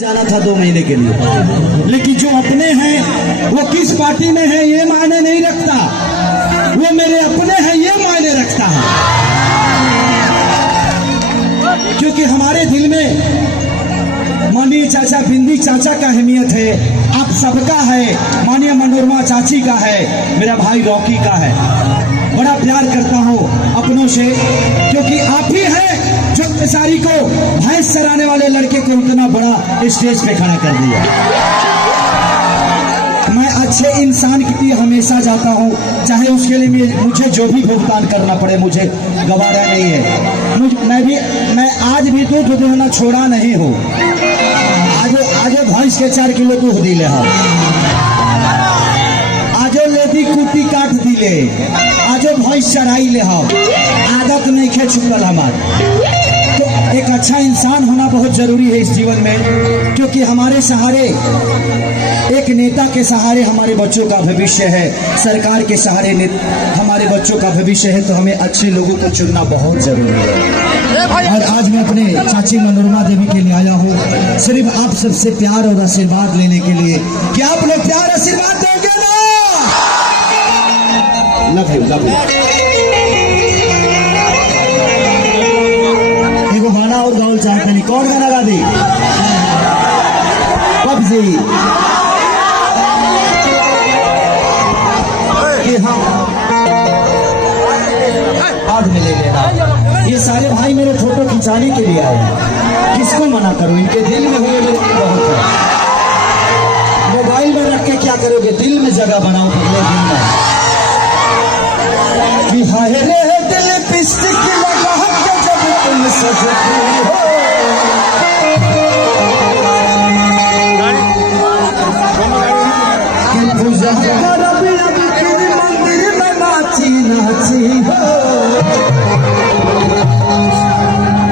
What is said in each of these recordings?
जाना था 2 महीने के लिए, लेकिन जो अपने हैं वो किस पार्टी में है ये मायने नहीं रखता, वो मेरे अपने हैं ये मायने रखता है। क्योंकि हमारे दिल में माननीय चाचा बिंदी चाचा का अहमियत है, आप सबका है, माननीय मनोरमा चाची का है, मेरा भाई रॉकी का है। बड़ा प्यार करता हूँ अपनों से, क्योंकि आप ही हैं जो बेचारी को भैंस चराने वाले लड़के को इतना बड़ा स्टेज पे खड़ा कर दिया। मैं अच्छे इंसान के लिए हमेशा जाता हूँ, चाहे उसके लिए मुझे जो भी भुगतान करना पड़े, मुझे गवारा नहीं है। मैं आज भी दूध देना छोड़ा नहीं हूँ। आगे भैंस के 4 किलो दूध दिले हम, आजो लेती कुटी काट दिले, आजो भैंस चराई ले हम, आदत नहीं खे छुपल हमारे। तो एक अच्छा इंसान होना बहुत जरूरी है इस जीवन में, क्योंकि हमारे सहारे, एक नेता के सहारे हमारे बच्चों का भविष्य है, सरकार के सहारे हमारे बच्चों का भविष्य है। तो हमें अच्छे लोगों को चुनना बहुत जरूरी है। और आज मैं अपने चाची मनोरमा देवी के लिए आया हूँ, सिर्फ आप सबसे प्यार और आशीर्वाद लेने के लिए। क्या आप लोग प्यार आशीर्वाद दोगे ना? Love you, love you. एगो गाना और गाउल चाहते नहीं, कौन गाना गा दी? पबजी हाथ में ले लेना। ये सारे भाई मेरे फोटो खिंचाने के लिए आए, किसको मना करूं? इनके दिल में हुए मेरे बहुत है। मोबाइल में रख के क्या करोगे? दिल में जगह बनाओ अगले दिन में। कि हाय रे दिल पिस्टिक लगा के जब तुम सजती हो, कि पूजा करब अब फिर मंदिर में नाची नाची हो,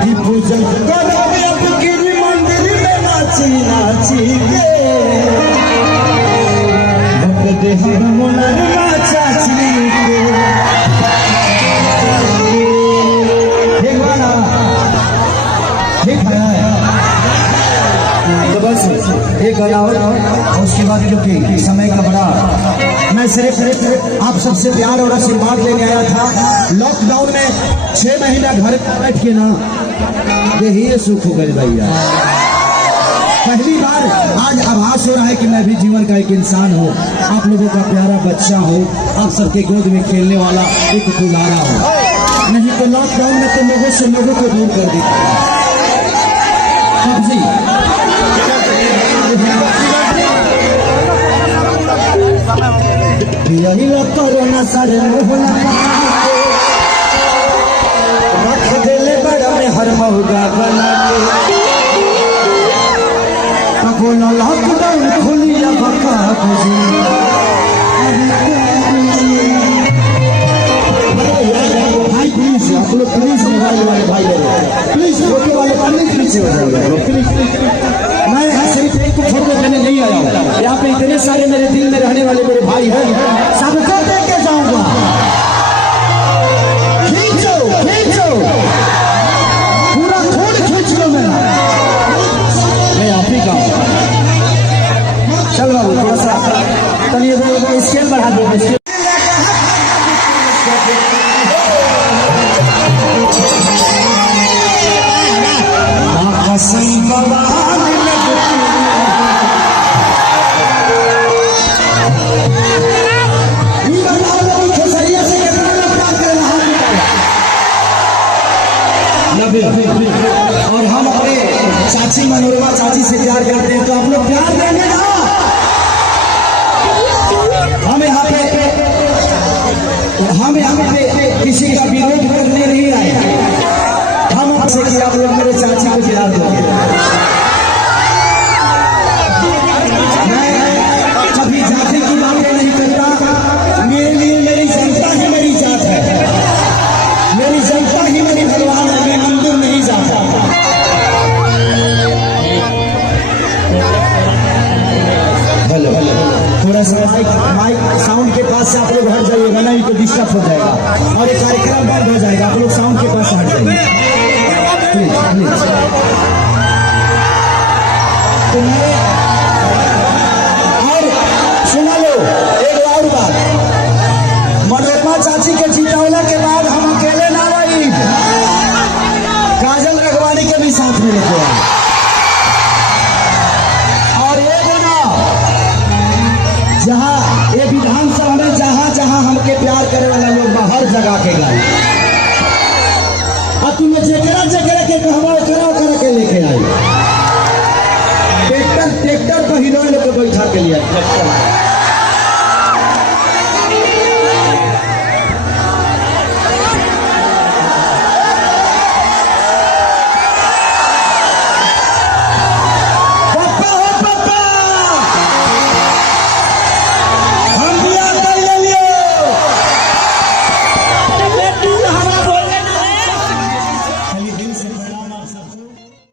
कि पूजा करब अब फिर मंदिर में नाची नाची के भक्त दे हम मनोरमा चाची के। ठीक है, तो बस एक गाना और उसके बाद, क्योंकि समय का बड़ा, मैं सिर्फ आप सबसे प्यार और आशीर्वाद लेने आया था। लॉकडाउन में 6 महीना घर बैठ के ना यही सुख हो गए भैया। पहली बार आज आभास हो रहा है कि मैं भी जीवन का एक इंसान हूँ, आप लोगों का प्यारा बच्चा हूँ, आप सबके गोद में खेलने वाला एक दुलारा हूँ। नहीं तो लॉकडाउन में तो लोगों से लोगों को दूर कर दिया। यही कोरोना सारे मुहला रख देले बड़ा में हर मौगा बना के, कोरोना लॉकडाउन खुलिया बका खुशी। भाई प्लीज, आप लोग प्लीज, मोबाइल वाले भाई प्लीज, फोटो वाले प्लीज पीछे हो जाइए प्लीज। मैं सिर्फ एक को फोटो देने नहीं आया हूँ, यहाँ पे इतने सारे मेरे दिल में रहने वाले मेरे भाई हैं, सबको दे के जाऊंगा। खींचो खींचो, पूरा खून खींच लो मेरा, मैं आप ही का हूँ। चल बाबू थोड़ा सा तनिए स्केल बढ़ा दो। और हम अपने चाची मनोरमा चाची से प्यार करते हैं, तो आप लोग प्यार देंगे ना? हम यहाँ पे किसी का विरोध करने नहीं आए, हम आपसे कि आप लोग मेरे चाची को प्यार दोगे। मैं कभी जाति की बातें नहीं करता, मेरे लिए मेरी जनता ही मेरी जात है, मेरी जनता ही मेरी भगवान है, मैं मंदिर नहीं जाता। हेलो, थोड़ा सा माइक साउंड के पास से आप लोग हट जाइएगा, नहीं तो डिस्टर्ब हो जाएगा और ये कार्यक्रम बंद हो जाएगा। आप लोग साउंड के पास से हट जाइए प्लीज प्लीज। और सुना लो एक और बात, मनोरमा चाची के जीतौला के बाद हम अकेले ना रही, काजल रघवानी के भी साथ में लेके आए।